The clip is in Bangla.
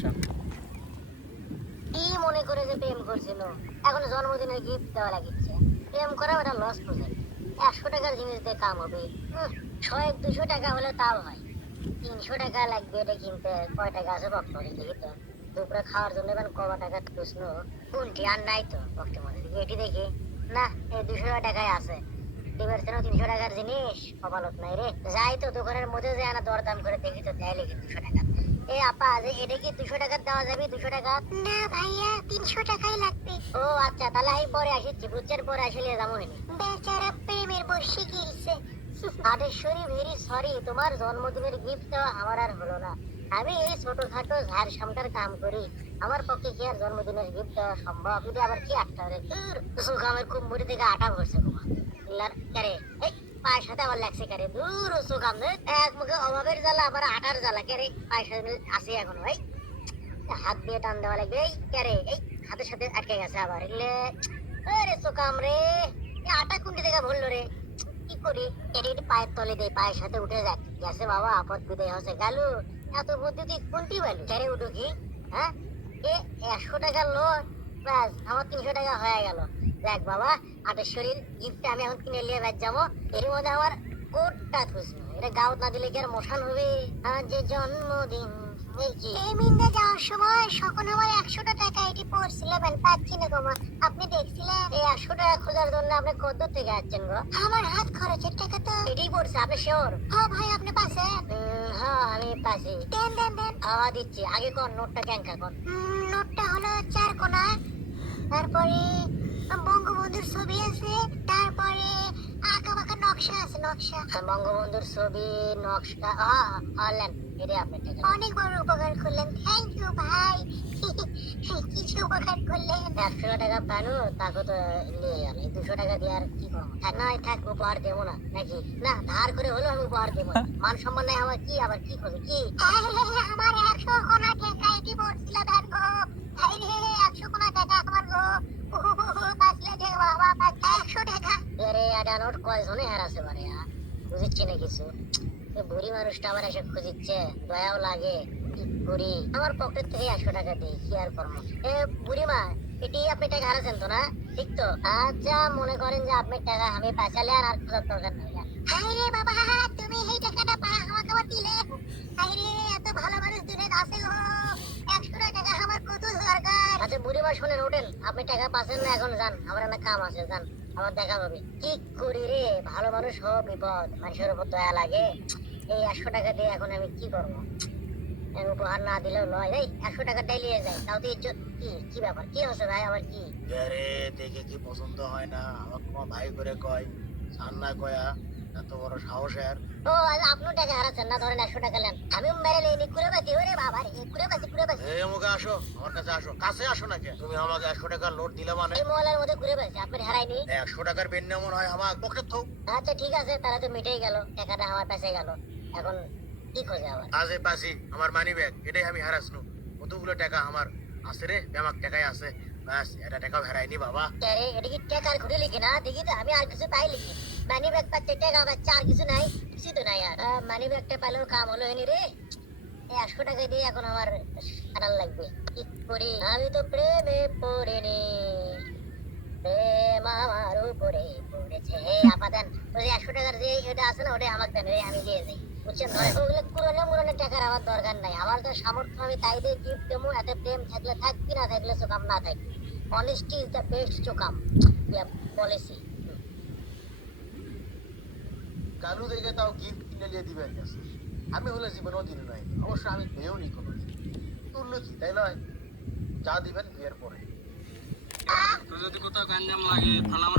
আচ্ছা, কি মনে করে যে প্রেম করছিল, এখন জন্মদিনের গিফট দেওয়া লাগিচ্ছে। প্রেম করা ওটা লস প্রজেক্ট। 100 টাকার জিনিস দিয়ে কাম হবে? 100-200 টাকা হলে তাও হয়। 300 টাকা লাগবে এটা কিনতে। কয় টাকা আছে বক্ত দেখি তো। দুপুরে খাওয়ার জন্য এবার কবা টাকা প্রশ্ন কোনটি আর নাই তো বক্ত মধ্যে দেখি এটি দেখি। না, এই 200 টাকায় আছে। এবার 300 টাকার জিনিস কপালত নাই রে। যাই তো দোকানের মধ্যে যে আনা দরদাম করে দেখি তো দেয় লেগে 200 টাকা। এ আপা, যে এটা কি 200 টাকার দেওয়া যাবে? 200 টাকা না ভাইয়া, 300 টাকাই লাগবে। ও আচ্ছা, তাহলে আমি পরে আসিচ্ছি, বুঝছেন? পরে আসলে যাবো হইনি। বেচারা প্রেমের বর্ষি গিলছে। আটেশ্বরী ভেরি সরি, তোমার জন্মদিনের গিফট দেওয়া আমার আর হলো না। আমি এই ছোটখাটো ঝাড় সামটার কাম করি, আমার পক্ষে কি আর জন্মদিনের গিফট দেওয়া সম্ভব? এটা আবার কি একটা রে, সুখামের খুব মুড়ি থেকে আটা ভরছে কুমা কারে। এই পায়ের সাথে আবার লাগছে কারে, দূর সুখাম এক মুখে অভাবের জ্বালা আবার আটার জ্বালা কারে। পায়ের সাথে আছে এখন ভাই, হাত দিয়ে টান দেওয়া লাগবে। এই কারে, এই হাতের সাথে আটকে গেছে আবার এগুলো। আরে সুখাম রে, এই আটা কুন্ডি থেকে ভরলো রে। কি করি, এটি পায়ের তলে দেয়, পায়ের সাথে উঠে যায় গেছে। বাবা আপদ বিদায় হচ্ছে গেল। এত বুদ্ধি তুই কোনটি পেলি? ছেড়ে উঠো কি? হ্যাঁ, এ 100 টাকার লোক, ব্যাস আমার 300 টাকা হয়ে গেল। দেখ বাবা, আটেশ্বরীর গিফট আমি এখন কিনে নিয়ে ব্যাস যাবো। এর মধ্যে আমার কোটটা খুশবো, এটা গাউত না দিলে কি আর মশান হবে? আজ যে জন্মদিন। এই মিন্দে যাওয়ার সময় সকল আমার 100 টাকা এটি পড়ছিল, পাচ্ছি না তোমার। আপনি দেখছিলেন এই 100 টাকা খোঁজার জন্য আপনি কত থেকে আসছেন গো? আমার হাত খরচের টাকা তো এটাই পড়ছে। আপনি শিওর? হ্যাঁ ভাই, আপনি পাশে? হ্যাঁ আমি পাশে। দেন দেন দেন। হ্যাঁ দিচ্ছি। আগে কোন নোটটা ক্যাঙ্কা কোন। নোটটা হলো 4 কোনা, তারপরে বঙ্গবন্ধুর ছবি আছে, তারপরে আঁকা বাঁকা নকশা আছে, নকশা। বঙ্গবন্ধুর ছবি, নকশা। হলেন এটা আপনি টাকা। অনেক বড় উপকার করলেন, থ্যাংক ইউ ভাই। কিছু উপকার করলেন। 100 টাকা পানো তাকে তো নিয়ে গেল। 200 টাকা দিয়ে আর কি করবো? নাই থাক, উপহার দেবো না নাকি? না, ধার করে হলেও আমি উপহার দেবো। মান সম্মান নাই আমার, কি আবার কি করবে কি? আমার 100 কোনা টাকা এটি পড়ছিল ধার গো। 100 কোনা টাকা আমার গো। 100 টাকা। আরে এটা নোট কয়জনে হারাছে বারে, বুঝিচ্ছে না কিছু। বুড়ি মানুষটা আবার এসে খুঁজিচ্ছে, দয়াও লাগে। কি করি, আমার পকেট থেকে 100 টাকা দিই, কি আর করবো? এ বুড়িমা, এটি আপনি টাকা হারাছেন তো না? ঠিক তো? আচ্ছা, মনে করেন যে আপনার টাকা আমি পাইছালে আর খোঁজার দরকার নেই। হাইরে বাবা, তুমি এই টাকাটা আমাকে আবার দিলে। হাইরে, এত ভালো মানুষ দিলে আছে গো। 100 টাকা আমার কত দরকার। আচ্ছা বুড়িমা শোনেন, ওঠেন। আপনি টাকা পাচ্ছেন না, এখন যান, আমার একটা কাম আছে, যান, আবার দেখা হবে। কি করি রে, ভালো মানুষ হোক বিপদ, মানুষের উপর দয়া লাগে। এই 100 টাকা দিয়ে এখন আমি কি করবো? উপহার না দিলেও নয়। এই 100 টাকা ডাইলিয়ে যায়, তাও তো ইজ্জত। কি কি ব্যাপার, কি হচ্ছে ভাই আবার কি? আরে দেখে কি পছন্দ হয় না? আমার তোমার ভাই করে কয়, সান্না কয়া, এত বড় সাহসের। ও আজ আপনিও টাকা হারাচ্ছেন না, ধরেন 100 টাকা নেন, আমি মেরে নেই ঘুরে পাচ্ছি। ওরে বাবা রে, ঘুরে পাচ্ছি ঘুরে পাচ্ছি। এই আমাকে আসো, আমার কাছে আসো, কাছে আসো না কেন? তুমি আমাকে 100 টাকার নোট দিলে মানে? এই মহলার মধ্যে ঘুরে পাচ্ছি, আপনার হারাইনি। 100 টাকার পেন মনে হয় আমার পকেট থাক। আচ্ছা ঠিক আছে, তাহলে তো মিটেই গেল, টাকাটা আমার কাছে গেল। এখন কি খোঁজে আবার? আজে পাশি আমার মানি ব্যাগ, এটাই আমি হারাসনু। কতগুলো টাকা আমার আছে রে, আমার টাকায় আছে। ব্যাস, এটা টাকাও হারাইনি বাবা। আরে এটা কি টাকার ঘুরে লিখি না? দেখি তো, আমি আর কিছু পাই লিখি। মানি ব্যাগ পাচ্ছে, টাকা পাচ্ছে, আর কিছু নাই। কিছু তো নাই আর। মানি ব্যাগটা পাইলেও কাম হলো হয়নি রে। এই 100 টাকা দিয়ে এখন আমার সারাল লাগবে। কি করি, আমি তো প্রেমে পড়িনি, প্রেম আমার উপরে পড়েছে। আপা দেন, ওই 100 টাকার যে এটা আছে না, ওটাই আমাকে দেন রে, আমি নিয়ে যাই। বুঝছেন? ওগুলো পুরনো মুরনো টাকার আমার দরকার নাই। আমার তো সামর্থ্য, আমি তাই দিয়ে গিফট দেবো। এতে প্রেম থাকলে থাকবি, না থাকলে চোকাম না থাকবি। অনেস্টি ইজ দ্য বেস্ট চোকাম পলিসি। কালু দেখে তাও গিফট কিনে নিয়ে দিবে গেছে। আমি হলে জীবনেও দিন নাই, অবশ্য আমি পেয়েও নি কোনো দিন। তুললো কি, তাই নয়? যা দিবেন বিয়ের পরে। যদি কোথাও গাঞ্জাম লাগে তাহলে আমার